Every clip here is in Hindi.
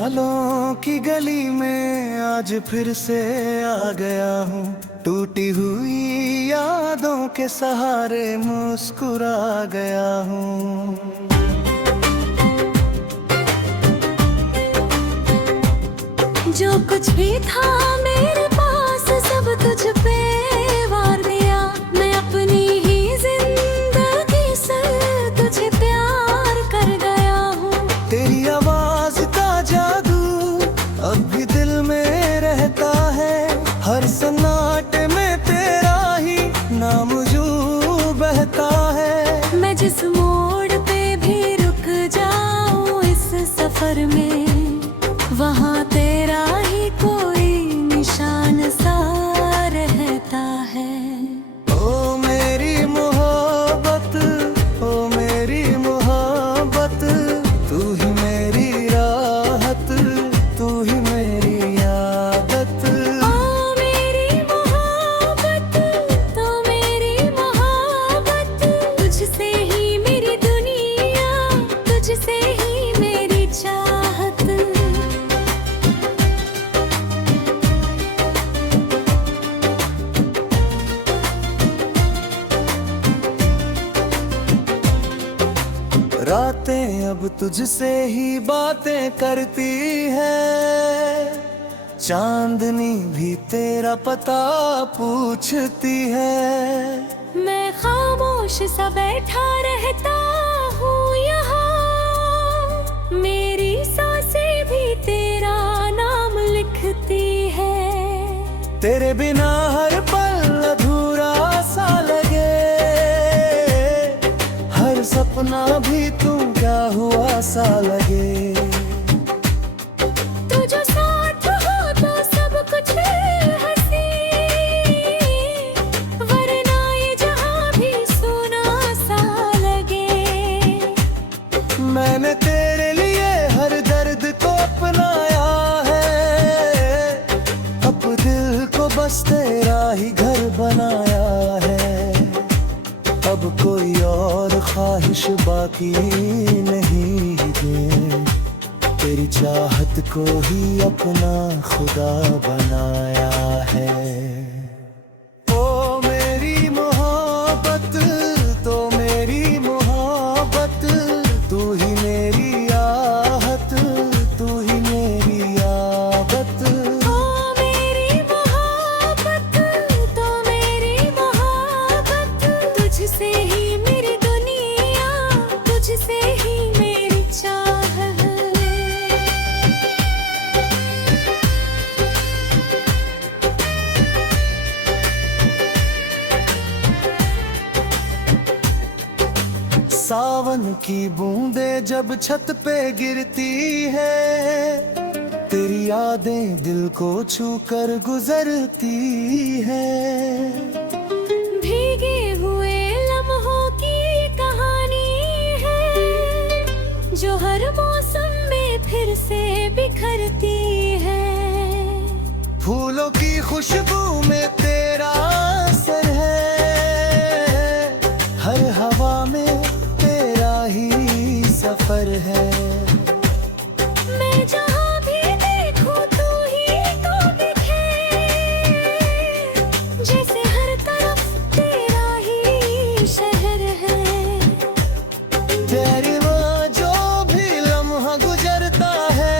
ख्यालों की गली में आज फिर से आ गया हूँ। टूटी हुई यादों के सहारे मुस्कुरा गया हूँ। जो कुछ भी था मेरे पास सब तुझ पे वार दिया। मैं अपनी ही जिंदगी से तुझे प्यार कर गया हूँ। तेरी आवाज का जादू अब भी दिल में रहता है। हर सन्नाटे में तेरा ही नाम यूं बहता है। मैं जिस मोड़ पे भी रुक जाऊं इस सफर में, वहाँ तेरा ही कोई निशान सा रहता है। ओ मेरी मोहब्बत, ओ मेरी मोहब्बत, तू ही मेरी राहत, तू ही मेरी आदत। ओ मेरी मोहब्बत, तो मेरी मोहब्बत, तुझसे ही मेरी दुनिया, तुझसे ही मेरी चाहत। रातें अब तुझसे ही बातें करती है। चांदनी भी तेरा पता पूछती है। मैं खामोश सा बैठा रहता हूँ यहाँ, मेरी सांसें भी तेरा नाम लिखती है। तेरे बिना हर पल अधूरा सा लगे। हर सपना भी तू क्या हुआ सा लगे। तू जो साथ हो तो सब कुछ हंसी, वरना ये जहाँ भी सुना सा लगे। मैंने तेरे लिए हर दर्द को अपनाया है। अब दिल को बस तेरा ही घर बनाया है। अब कोई और ख्वाहिश बाकी नहीं है। तेरी चाहत को ही अपना खुदा बनाया है। ओ मेरी मोहब्बत, तो मेरी मोहब्बत, तू ही मेरी आहत, तू ही मेरी आदत। ओ मेरी मोहब्बत, तो मेरी मोहब्बत, तुझसे ही मेरी दुनिया, तुझसे ही मेरी चाहत। सावन की बूंदें जब छत पे गिरती है। तेरी यादें दिल को छू कर गुजरती है। भीगे हुए लम्हों की कहानी है, जो हर मौसम में फिर से बिखरती है। फूलों की खुशबू में तेरा असर है। हर हवा में तेरा ही सफर है। मैं जहाँ भी देखूं तू ही तो दिखे, जैसे हर तरफ तेरा ही शहर है। तेरी वहाँ जो भी लम्हा गुजरता है,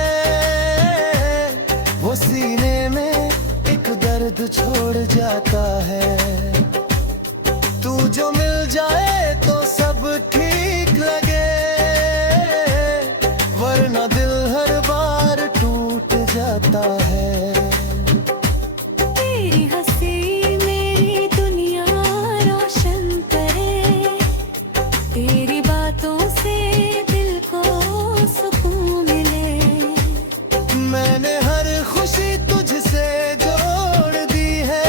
वो सीने में एक दर्द छोड़ जाता है। तू जो मिल जाए तो सब ठीक लगे, वरना दिल हर बार टूट जाता है। तेरी हंसी मेरी दुनिया रोशन करे, तेरी बातों से दिल को सुकून मिले। मैंने हर खुशी तुझसे जोड़ दी है।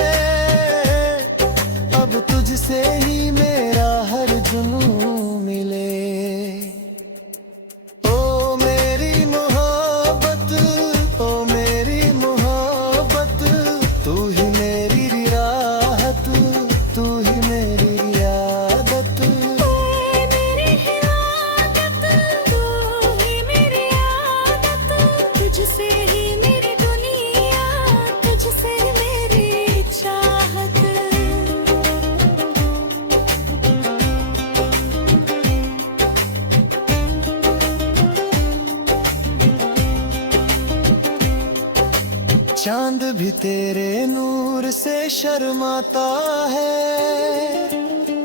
चांद भी तेरे नूर से शर्माता है,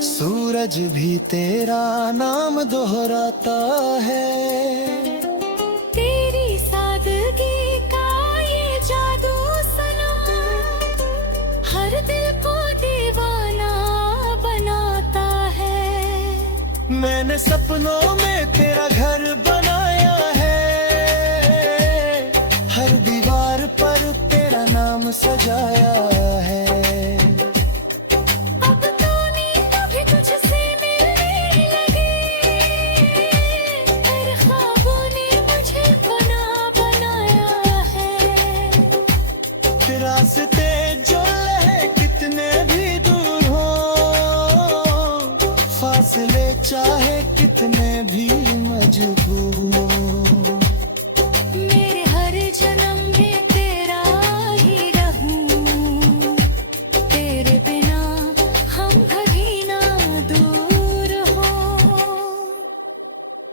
सूरज भी तेरा नाम दोहराता है। तेरी सादगी का ये जादू सनम हर दिल को दीवाना बनाता है। मैंने सपनों में तेरा घर बनाया है, हर दीवार पर तेरा नाम सजाया है। अब तो नींद भी तुझसे मिलने लगी, तेरे ख्वाबों ने मुझे बना बनाया है। रास्ते जो रहे कितने भी दूर हो, फासले चाहे कितने भी मजबूर हो, मेरे हर जन्म में तेरा ही रहूं, तेरे बिना हम कभी ना दूर हो।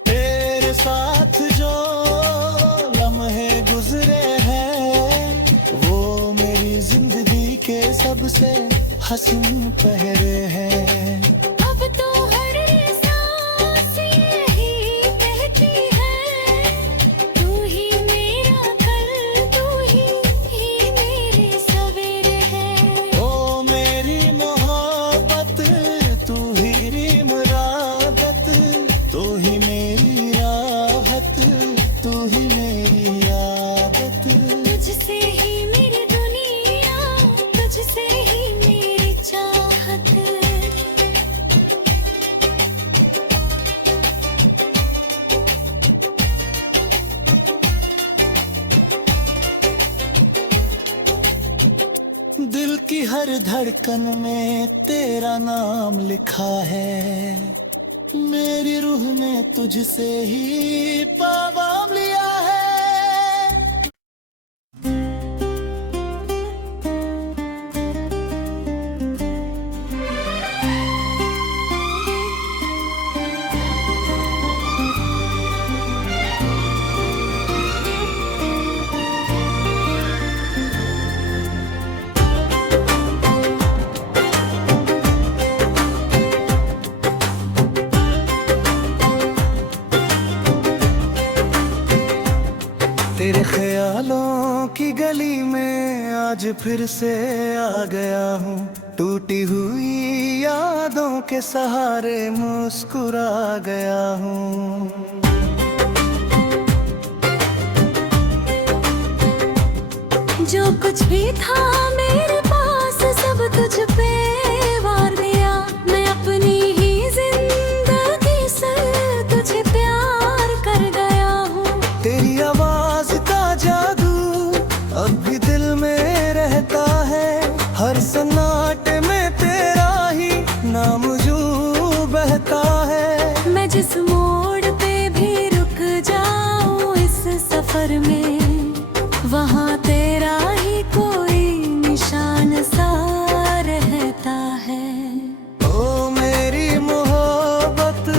तेरे साथ जो लम्हे गुजरे हैं, वो मेरी जिंदगी के सबसे हसीन पहरे हैं। अब तो हर सांस यही कहती है, तू ही मेरा कल, तू ही मेरे सवेरे है। ओ मेरी मोहब्बत, तू ही मुरादत, तू ही मेरी राहत, तू ही मेरी आदत। तुझसे ही मेरी दुनिया, तुझसे ही मेरी चाहत। दिल की हर धड़कन में तेरा नाम लिखा है, मेरी रूह ने तुझसे ही पैगाम लिया है। तेरे ख्यालों की गली में आज फिर से आ गया हूँ, टूटी हुई यादों के सहारे मुस्कुरा गया हूँ। जो कुछ भी था मेरे पास सब तुझ पे वार दिया, मैं अपनी ही जिंदगी से तुझे प्यार कर गया हूँ। तेरी आवाज का जादू अब भी दिल में रहता है, हर सन्नाटे में तेरा ही नाम यूं बहता है। मैं जिस मोड़ पे भी रुक जाऊं इस सफर में, वहाँ तेरा ही कोई निशान सा रहता है। ओ मेरी मोहब्बत,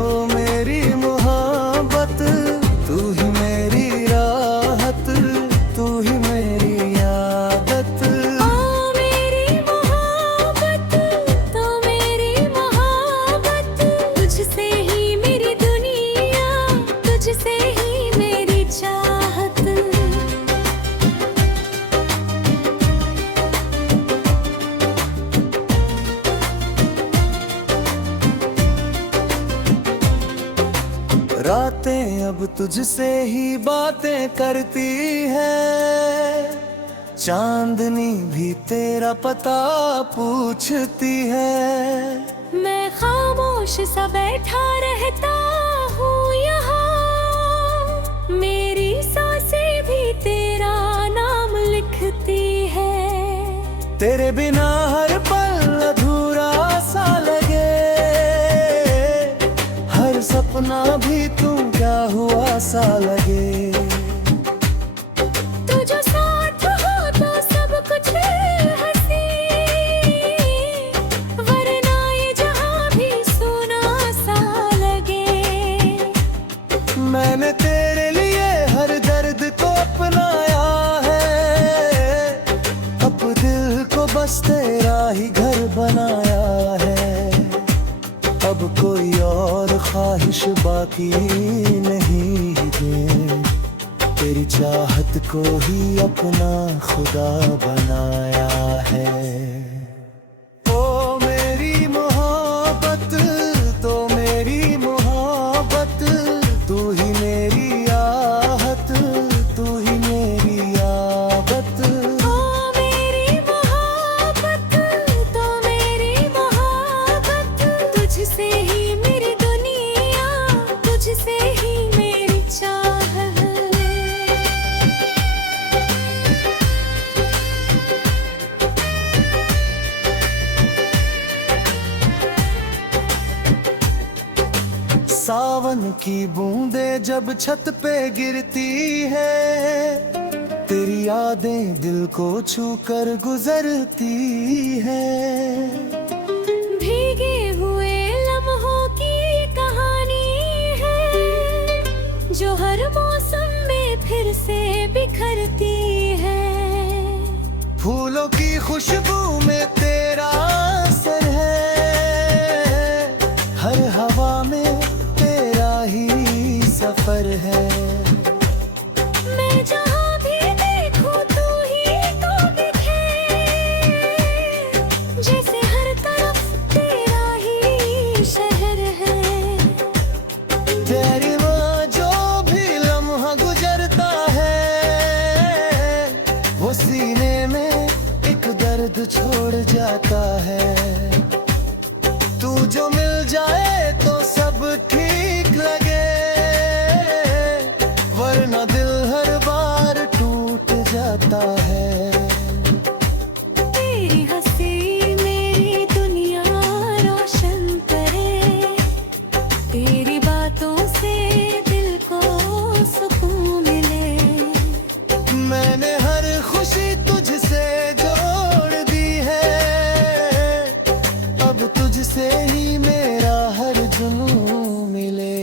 ओ मेरी मोहब्बत, तू ही मेरी राहत, तू ही मेरी आदत। ओ मेरी मोहब्बत, तो मेरी मोहब्बत, तुझसे ही मेरी दुनिया, तुझसे ही मेरी चाहत। रातें अब तुझसे ही बातें करती है, चांदनी भी तेरा पता पूछती है। मैं खामोश सा बैठा रहता हूँ यहाँ, मेरी सांसें भी तेरा नाम लिखती है। तेरे बिना हर पल अधूरा सा लगे, हर सपना भी तू क्या हुआ सा लगे। तू जो साथ हो तो सब कुछ हंसी, वरना ये जहाँ भी सुना सा लगे। मैंने तेरे लिए हर दर्द को अपनाया है, बाकी नहीं है। तेरी चाहत को ही अपना खुदा बनाया है। ओ मेरी मोहब्बत, तो मेरी मोहब्बत, तू ही मेरी आहत, तू ही मेरी आदत। ओ मेरी मोहब्बत, तो मेरी मोहब्बत, तुझसे ही मेरी दुनिया, तुझसे ही मेरी चाहत। सावन की बूंदें जब छत पे गिरती है, तेरी यादें दिल को छू कर गुजरती है। भीगे हुए लम्हों की कहानी है, जो हर मौसम में फिर से बिखरती है। फूलों की खुशबू में तेरा असर है, हर हवा में तेरा ही सफर है। मैं जहाँ भी देखूं तू ही तो दिखे, जैसे हर तरफ तेरा ही शहर है। तेरी वहाँ जो भी लम्हा गुजरता है, वो सीने में एक दर्द छोड़ जाता है। तू जो मिल जाए तो सब ठीक लगे, वरना दिल हर बार टूट जाता है। तेरी हंसी मेरी दुनिया रोशन करे, तेरी बातों से दिल को सुकून मिले। मैंने हर खुशी तुझसे जोड़ दी है, अब तुझसे ही मेरा हर जुनून मिले।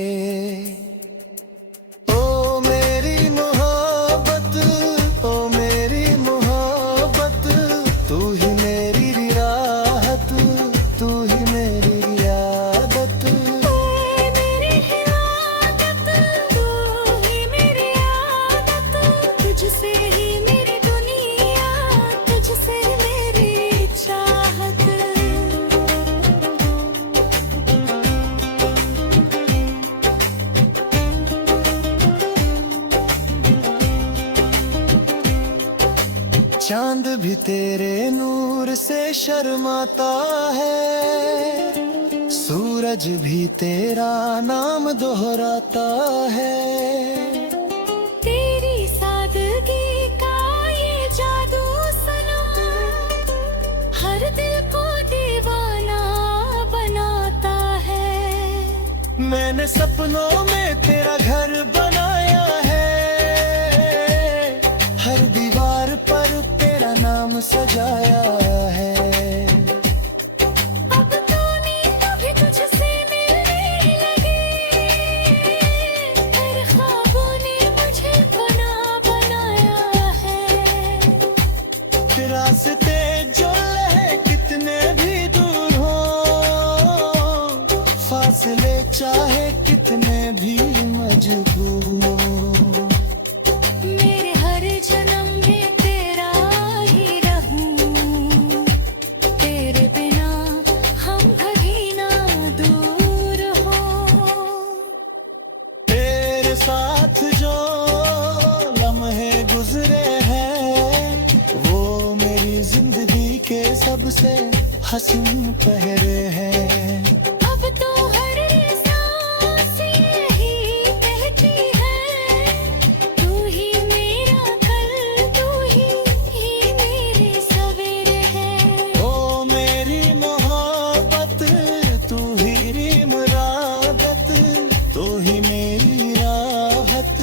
ओ मेरी मोहब्बत, ओ मेरी मोहब्बत, तू ही मेरी राहत, तू ही मेरी आदत। ओए मेरी हिलाकत, तू ही मेरी आदत, तुझसे ही मेरी दुनिया, तुझसे मेरी चाहत। चांद भी तेरे नूर से शर्माता है, सूरज भी तेरा नाम दोहराता है। तेरी सादगी का ये जादू सनम, हर दिल को दीवाना बनाता है। मैंने सपनों में तेरा घर बनाया है, हर दीवार पर तेरा नाम सजाया है। अब तो नींद भी तुझसे मिलने लगी, तेरे ख्वाबों ने मुझे बना बनाया है। रास्ते जो रहे कितने भी दूर हो, फासले चाहे कितने भी मजबूर हो। मेरे हर जन्म में तेरा ही रहूं, तेरे बिना हम कभी ना दूर हो। तेरे साथ जो लम्हे गुजरे हैं, वो मेरी जिंदगी के सबसे हसीन पहरे हैं। अब तो हर सांस यही कहती है, तू ही मेरा कल, तू ही मेरे सवेरे है। ओ मेरी मोहब्बत, तू ही मुरादत, तू ही मेरी राहत,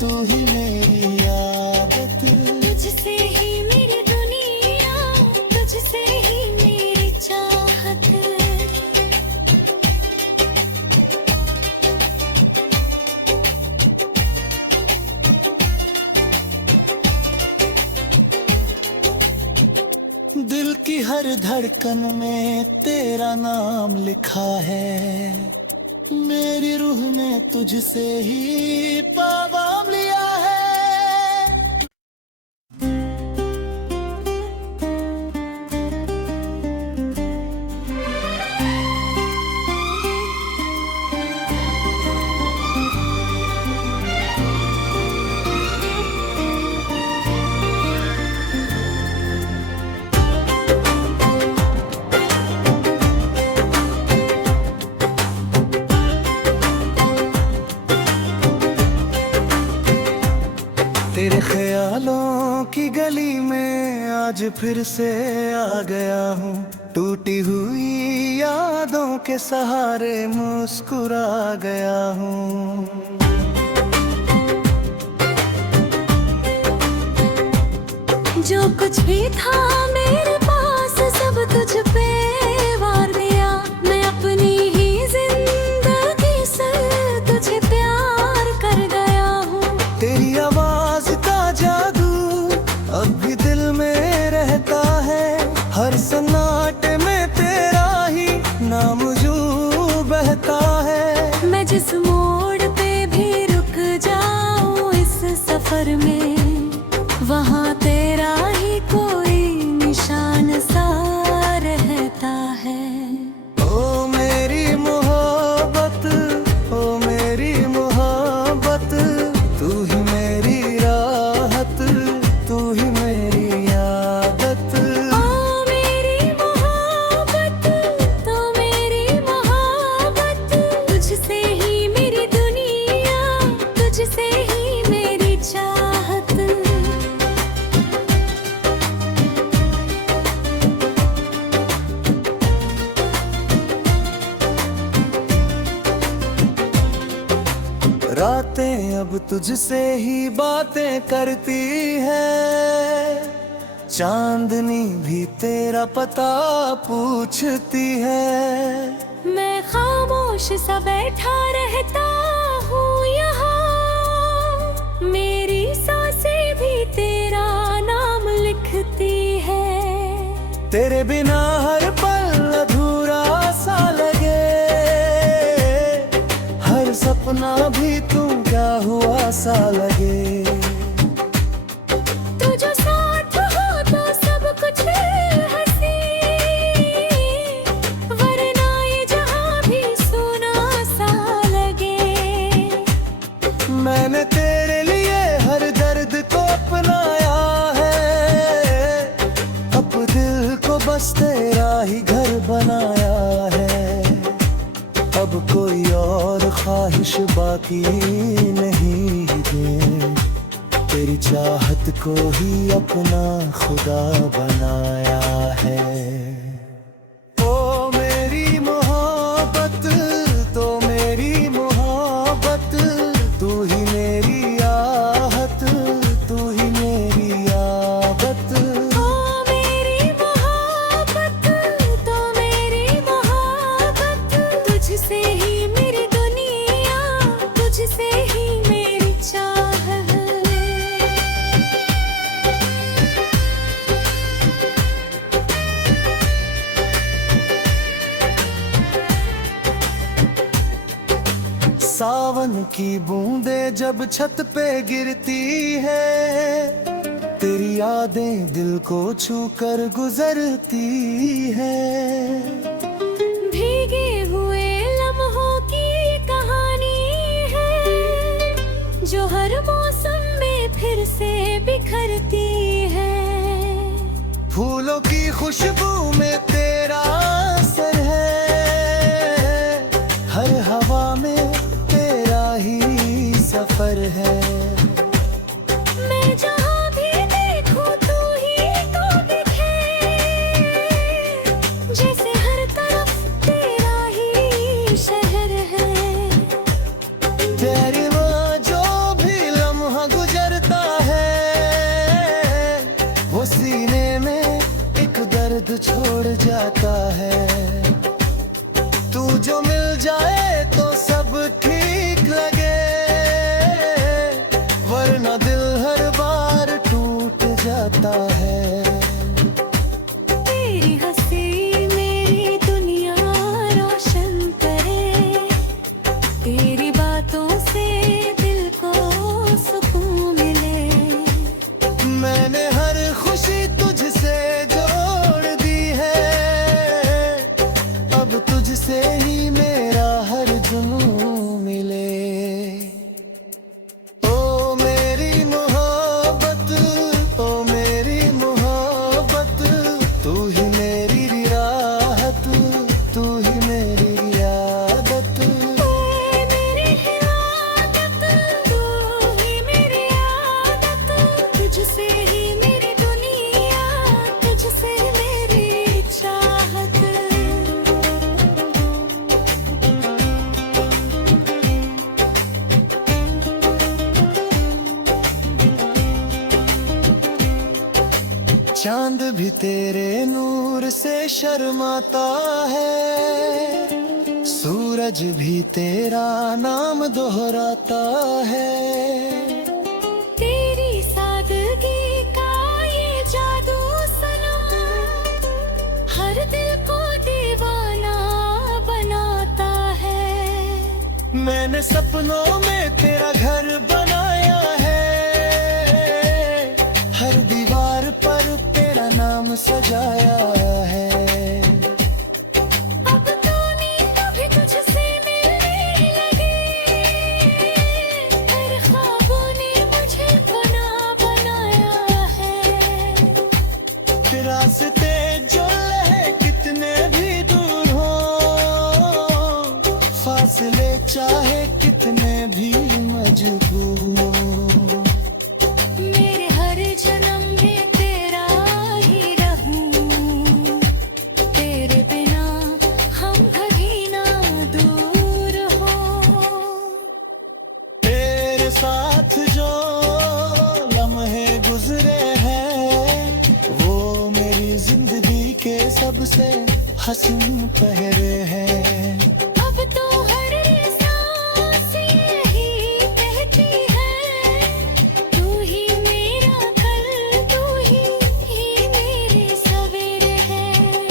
तू ही मेरी आदत। तुझसे ही मेरी दुनिया, तुझसे ही मेरी चाहत। दिल की हर धड़कन में तेरा नाम लिखा है, मेरी रूह ने तुझसे ही पैगाम लिया है। तेरे ख्यालों की गली में आज फिर से आ गया हूँ, टूटी हुई यादों के सहारे मुस्कुरा गया हूँ। जो कुछ भी था मेरे पास सब तुझ पे वार दिया, मैं अपनी ही जिंदगी से तुझे प्यार कर गया हूँ। तेरी आवाज का जादू अब भी दिल में रहता है, हर सन्नाटे में तेरा ही नाम यूं बहता है। मैं जिस मोड़ पे भी रुक जाऊं इस सफर में, वहाँ तेरा ही कोई निशान सा रहता है। ओ मेरी मोहब्बत, ओ मेरी मोहब्बत, तू ही मेरी राहत, तू ही मेरी आदत। ओ मेरी मोहब्बत, तो मेरी मोहब्बत, तुझसे ही मेरी दुनिया, तुझसे ही मेरी चाहत। रातें अब तुझसे ही बातें करती है, चांदनी भी तेरा पता पूछती है। मैं खामोश सा बैठा रहता हूँ यहाँ, मेरी सांसें भी तेरा नाम लिखती है। तेरे बिना हर पल अधूरा सा लगे, हर सपना भी तू क्या हुआ सा लगे। तू जो साथ हो तो सब कुछ हंसी, वरना ये जहाँ भी सुना सा लगे। मैंने तेरे लिए हर दर्द को अपनाया है, अब दिल को बस तेरा ही घर बनाया है। अब कोई और ख्वाहिश बाकी नहीं है, तेरी चाहत को ही अपना खुदा बनाया है। ओ मेरी मोहब्बत, तो मेरी मोहब्बत, तू ही मेरी आहत, तू ही मेरी आदत। ओ मेरी मोहब्बत, तो मेरी मोहब्बत, तुझसे ही मेरी दुनिया, तुझसे ही मेरी चाहत। सावन की बूंदें जब छत पे गिरती है, तेरी यादें दिल को छू कर गुजरती है। भीगे हुए लम्हों की कहानी है, जो हर मौसम में फिर से बिखरती है। फूलों की खुशबू में तेरा असर है, हर हवा में तेरा ही सफर है। मैं जहाँ भी देखूं तू ही तो दिखे, जैसे हर तरफ तेरा ही शहर है। तेरी वहाँ जो भी लम्हा गुजरता है, वो सीने में एक दर्द चांद भी तेरे नूर से शर्माता है, सूरज भी तेरा नाम दोहराता है। तेरी सादगी का ये जादू सनम हर दिल को दीवाना बनाता है। मैंने सपनों में तेरा घर बनाया है, हर दीवार पर तेरा नाम सजाया है। अब तो नींद भी तुझसे मिलने लगी, तेरे ख्वाबों ने मुझे बना बनाया है। रास्ते जो है कितने भी दूर हो, फासले चाहे कितने भी मजबूर हो, मेरे हर जन्म में तेरा ही रहूं, तेरे बिना हम कभी ना दूर हो। तेरे साथ जो लम्हे गुजरे हैं, वो मेरी जिंदगी के सबसे हसीन पहरे हैं। अब तो हर सांस यही कहती है, तू ही मेरा कल, तू ही मेरे सवेरे है।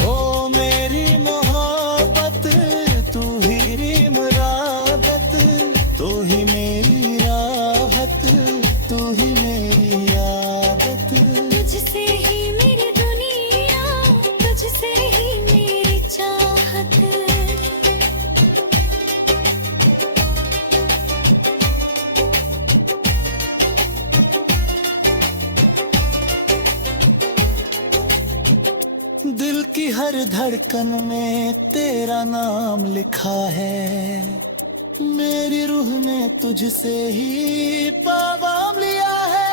ओ मेरी मोहब्बत, तू ही मुरादत, तू ही मेरी राहत, तू ही मेरी आदत। तुझसे ही मेरी दुनिया, तुझसे ही मेरी चाहत। दिल की हर धड़कन में तेरा नाम लिखा है, मेरी रूह ने तुझसे ही पैगाम लिया है।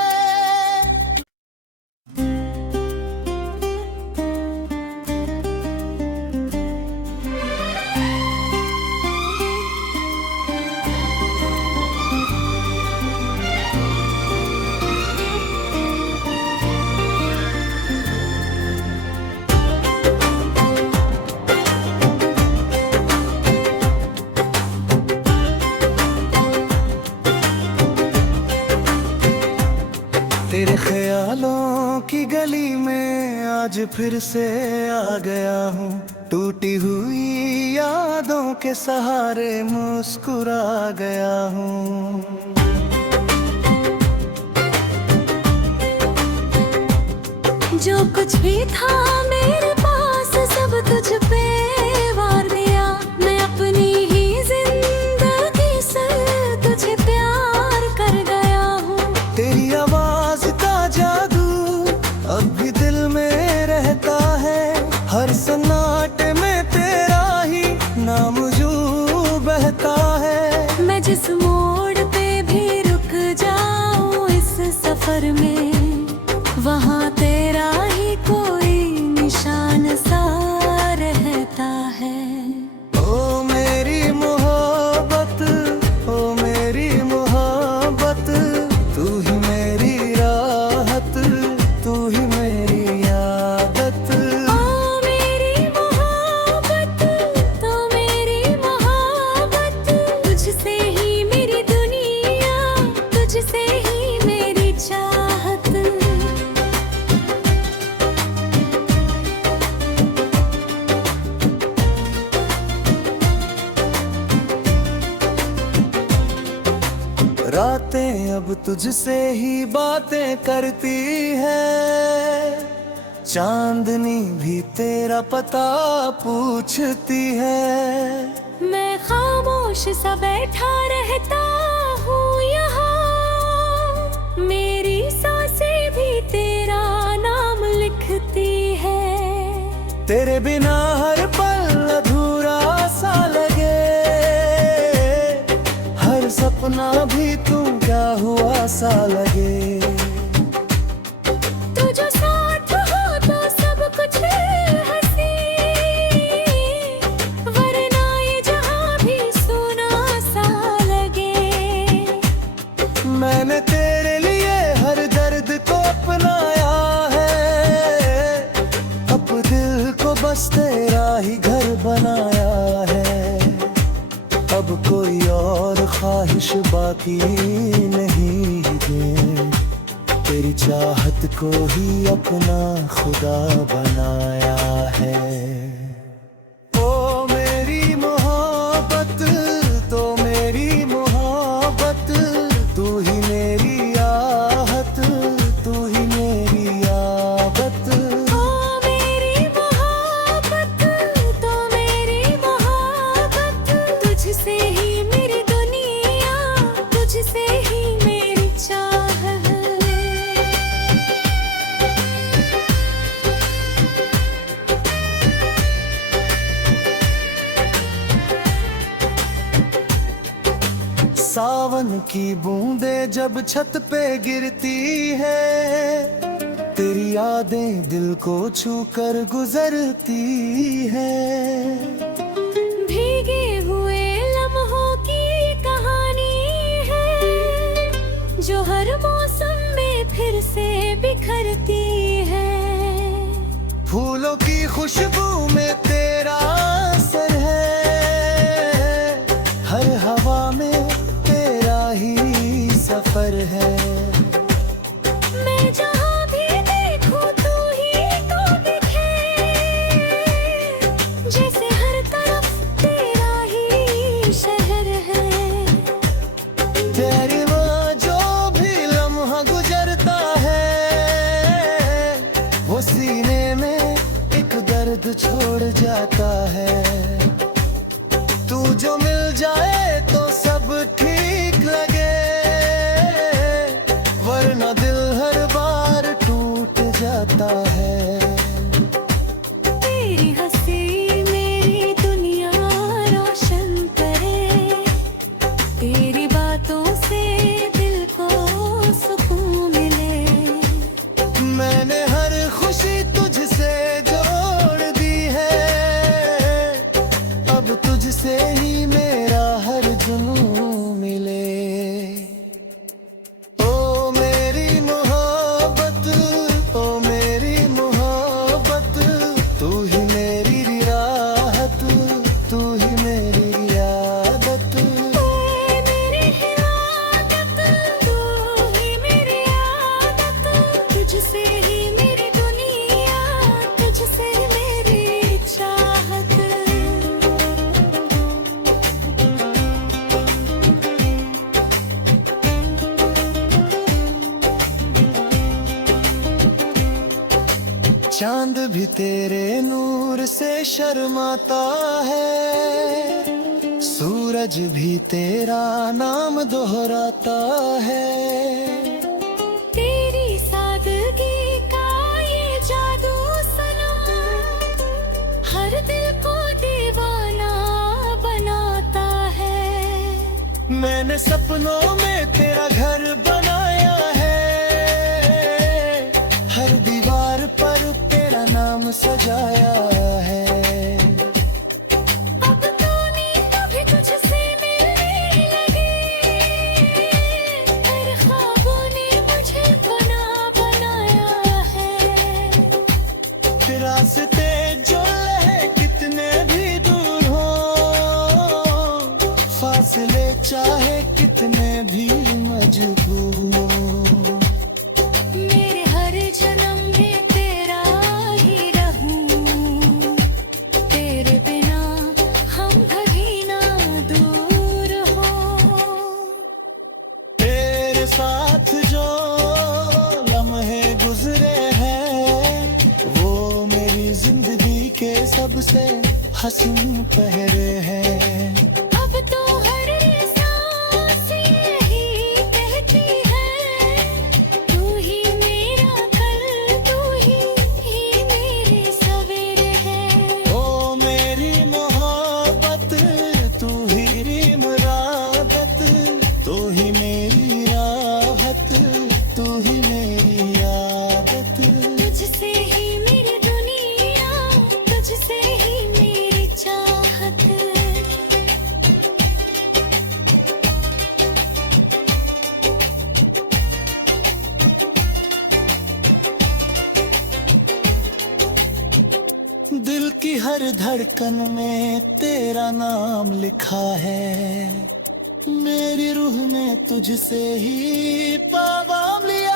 तेरे ख्यालों की गली में आज फिर से आ गया हूँ, टूटी हुई यादों के सहारे मुस्कुरा गया हूँ। जो कुछ भी था मेरे पास सब तुझ पे वार दिया, मैं अपनी ही जिंदगी से तुझे प्यार कर गया हूँ। तेरी आवाज का जादू अब भी दिल में रहता है, हर सन्नाटे में तेरा ही नाम यूं बहता है। मैं जिस मोड़ पे भी रुक जाऊं इस सफर में, वहाँ तेरा ही कोई निशान सा रहता है। ओ मेरी मोहब्बत, ओ मेरी मोहब्बत, तू ही मेरी राहत, तू ही मेरी आदत। ओ मेरी मोहब्बत, तो मेरी मोहब्बत, तुझसे ही मेरी दुनिया, तुझसे ही मेरी चाहत। रातें अब तुझसे ही बातें करती है, चांदनी भी तेरा पता पूछती है। मैं खामोश सा बैठा रहता हूँ यहाँ, मेरी सांसें भी तेरा नाम लिखती है। तेरे बिना हर पल अधूरा सा लगे, हर सपना भी तू क्या हुआ सा लगे। तू जो साथ हो तो सब कुछ हंसी, वरना ये जहाँ भी सुना सा लगे। मैंने तेरे लिए हर दर्द को अपनाया है, बाकी नहीं है। तेरी चाहत को ही अपना खुदा बनाया है। ओ मेरी मोहब्बत, तो मेरी मोहब्बत, तू ही मेरी आहत, तू ही मेरी आदत। ओ मेरी मोहब्बत, तो मेरी मोहब्बत, तुझसे ही मेरी दुनिया, तुझसे ही मेरी चाह है। सावन की बूंदें जब छत पे गिरती है, तेरी यादें दिल को छू कर गुजरती है। भीगे हुए लम्हों की कहानी है, जो हर मौसम में फिर से बिखरती है। फूलों की खुशबू में तेरा असर है, हर हवा में तेरा ही सफर है। मैं जहाँ भी देखूं तू ही तो दिखे, जैसे हर तरफ तेरा ही शहर है। तेरी वहाँ जो भी लम्हा गुजरता है, वो सीने में एक दर्द छोड़ जाता है। तू जो मिल जाए तो सब ठीक लगे, वरना दिल हर बार टूट जाता है। तेरी हंसी मेरी दुनिया रोशन करे, तेरी बातों से दिल को सुकून मिले। मैंने हर खुशी तुझसे जोड़ दी है, अब तुझसे ही मेरा हर जुनून मिले। ओ मेरी मोहब्बत, ओ मेरी मोहब्बत, तू ही मेरी राहत, तू ही मेरी आदत। ओए मेरी हिरादत, तू ही मेरी आदत, तुझसे ही मेरी दुनिया, तुझसे मेरी चाहत। चांद भी तेरे नूर से शर्माता है, सूरज भी तेरा नाम दोहराता है। तेरी सादगी का ये जादू सनम, हर दिल को दीवाना बनाता है। मैंने सपनों में तेरा घर बनाया है, हर दीवार पर तेरा नाम सजाया है। अब तो नींद भी तुझसे मिलने लगी, हर ख्वाबों ने मुझे बना बनाया है। रास्ते जो रहे कितने भी दूर हो, फासले चाहे कितने भी मजबूर हो। मेरे हर जन्म में तेरा ही रहूं, तेरे बिना हम कभी ना दूर हो। तेरे साथ जो लम्हे गुजरे हैं, वो मेरी जिंदगी के सबसे हसीन पहरे हैं। अब तो हर सांस यही कहती है, तू ही मेरा कल, तू ही मेरे सवेरे है। ओ मेरी मोहब्बत, तू ही मुरादत, तू ही मेरी राहत, तू ही मेरी आदत। तुझसे ही मेरी दुनिया, तुझसे ही मेरी चाहत। दिल की हर धड़कन में तेरा नाम लिखा है, मेरी रूह ने तुझसे ही पैगाम लिया।